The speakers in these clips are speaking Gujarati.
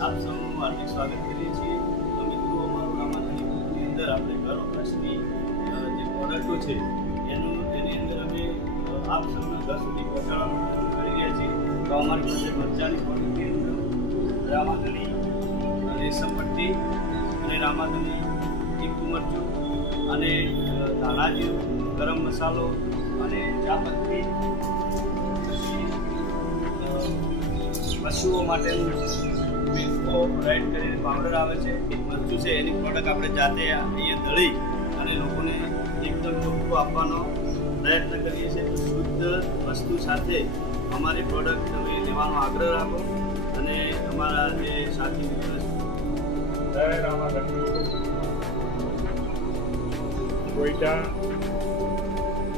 આપ સૌનું હાર્દિક સ્વાગત કરીએ છીએ. તો મિત્રો, અમારું રામાધણી ગ્રુપની અંદર આપણે ઘર વપરાશની જે પ્રોડક્ટો છે એની અંદર અમે આપ સૌના ઘર સુધી પહોંચાડવાનો પ્રયત્ન કરી રહ્યા છીએ. તો અમારી પાસે મરચાની પ્રોડક્ટની અંદર રામાધણી, રેશમ પટ્ટી અને રામાધણી, તીખું મરચું અને ધાણા જીરું, ગરમ મસાલો અને ચાપત્તી, પશુઓ માટેનું મિલ્કો રાઈડ કરીને પાવડર આવે છે, એક મરચું છે, એની પ્રોડક્ટ આપણે જાતે અહીંયા દળી અને લોકોને એકદમ ચોખ્ખું આપવાનો પ્રયત્ન કરીએ છીએ. શુદ્ધ વસ્તુ સાથે અમારી પ્રોડક્ટ તમે લેવાનો આગ્રહ રાખો અને અમારા જે સાથી મિત્રો કોઈટા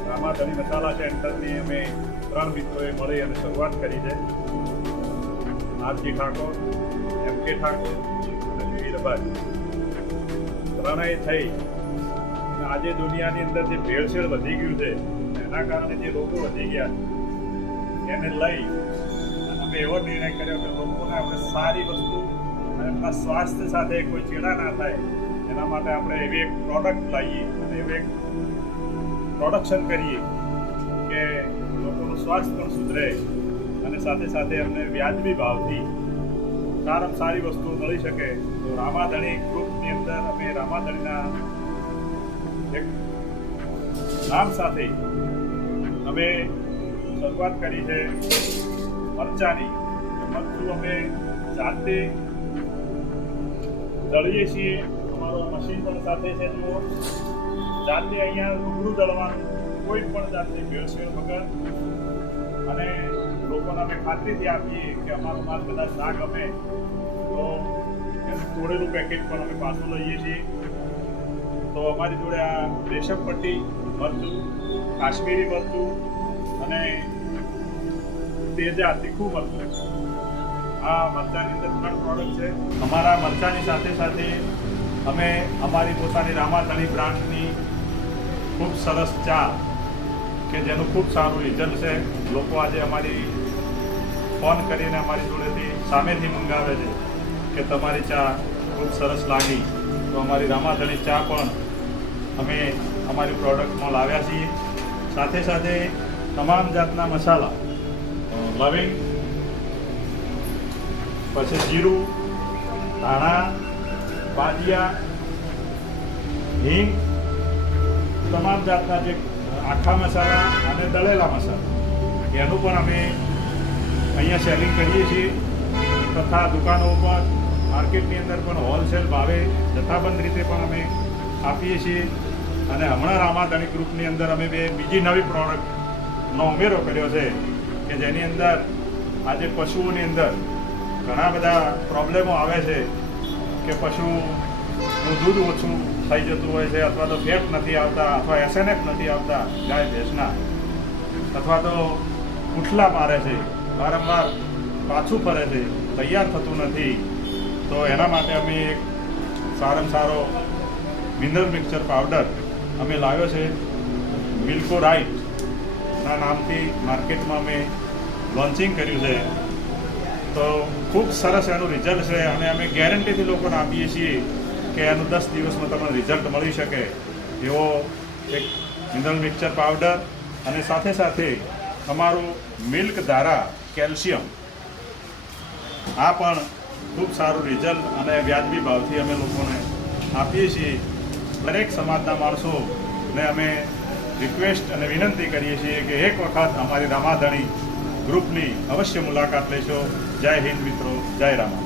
રામાધણી મસાલા સેન્ટરની અમે 3 મિત્રોએ મળી અને શરૂઆત કરી છે. આરજી ઠાકોર, એમ.કે. ઠાકોર અને વીરભાઈ ત્રણેય થઈ અને આજે દુનિયાની અંદર જે ભેળસેળ વધી ગયું છે એના કારણે જે રોગો વધી ગયા એને લઈ અને અમે એવો નિર્ણય કર્યો કે લોકોને આપણે સારી વસ્તુ અને એમના સ્વાસ્થ્ય સાથે કોઈ ચેડા ના થાય એના માટે આપણે એવી એક પ્રોડક્ટ લાવીએ અને એવી એક પ્રોડક્શન કરીએ કે લોકોનું સ્વાસ્થ્ય પણ સુધરે અને સાથે સાથે એમને વ્યાજબી ભાવથી સારામાં સારી વસ્તુઓ મળી શકે. તો રામાધણી ગ્રુપની અંદર અમે રામાધણીના એક નામ સાથે અમે શરૂઆત કરી છે મરચાની. મરચું અમે જાતે દળીએ છીએ. અમારો મશીન પણ સાથે છે. જુઓ, જાતે અહીંયા રૂબરૂ દળવાનું, કોઈ પણ જાતની ભેળસેળ વગર. અને લોકોને અમે ખાતરીથી આપીએ કે અમારો માલ કદાચ ના ગમે તો એનું તોડેલું પેકેટ પણ અમે પાછું લઈએ છીએ. તો અમારી જોડે આ રેશમ પટ્ટી મરચું, કાશ્મીરી મરચું અને તેજા તીખું મરચું, આ મરચાની અંદર 3 પ્રોડક્ટ છે. અમારા મરચાની સાથે સાથે અમે અમારી પોતાની રામાધણી બ્રાન્ડની ખૂબ સરસ ચા કે જેનું ખૂબ સારું રિઝલ્ટ છે. લોકો આજે અમારી ફોન કરીને અમારી જોડેથી સામેથી મંગાવે છે કે તમારી ચા ખૂબ સરસ લાગી. તો અમારી રામાધણી ચા પણ અમે અમારી પ્રોડક્ટમાં લાવ્યા છીએ. સાથે સાથે તમામ જાતના મસાલા, લવિંગ, પછી જીરું, ધાણા, બાદિયા, હિંગ, તમામ જાતના જે આખા મસાલા અને દળેલા મસાલા એનું પણ અમે અહીંયા સેલિંગ કરીએ છીએ. તથા દુકાનો ઉપર, માર્કેટની અંદર પણ હોલસેલ ભાવે જથ્થાબંધ રીતે પણ અમે આપીએ છીએ. અને હમણાં રામાધણી ગ્રુપની અંદર અમે બીજી નવી પ્રોડક્ટનો ઉમેરો કર્યો છે કે જેની અંદર આજે પશુઓની અંદર ઘણા બધા પ્રોબ્લેમો આવે છે કે પશુનું દૂધ ઓછું થઈ જતું હોય છે, અથવા તો ફેટ નથી આવતા, અથવા એસએનએફ નથી આવતા ગાય ભેંસના, અથવા તો ઉઠલા મારે છે, વારંવાર પાછું ફરે છે, તૈયાર થતું નથી. તો એના માટે અમે એક સારામાં સારો મિનરલ મિક્સચર પાવડર અમે લાવ્યો છે. મિલ્કો રાઈટના નામથી માર્કેટમાં અમે લોન્ચિંગ કર્યું છે. તો ખૂબ સરસ એનું રિઝલ્ટ છે અને અમે ગેરંટીથી લોકોને આપીએ છીએ કે એનું 10 દિવસમાં તમને રિઝલ્ટ મળી શકે એવો એક મિનરલ મિક્સચર પાવડર. અને સાથે સાથે અમારું મિલ્ક ધારા કેલ્શિયમ, આ પણ ખૂબ સારું રિઝલ્ટ અને વ્યાજબી ભાવથી અમે લોકોને આપીએ છીએ. દરેક સમાજના માણસોને અમે રિક્વેસ્ટ અને વિનંતી કરીએ છીએ કે એક વખત અમારી રામાધણી ગ્રુપની અવશ્ય મુલાકાત લેશો. જય હિન્દ મિત્રો, જય રામા.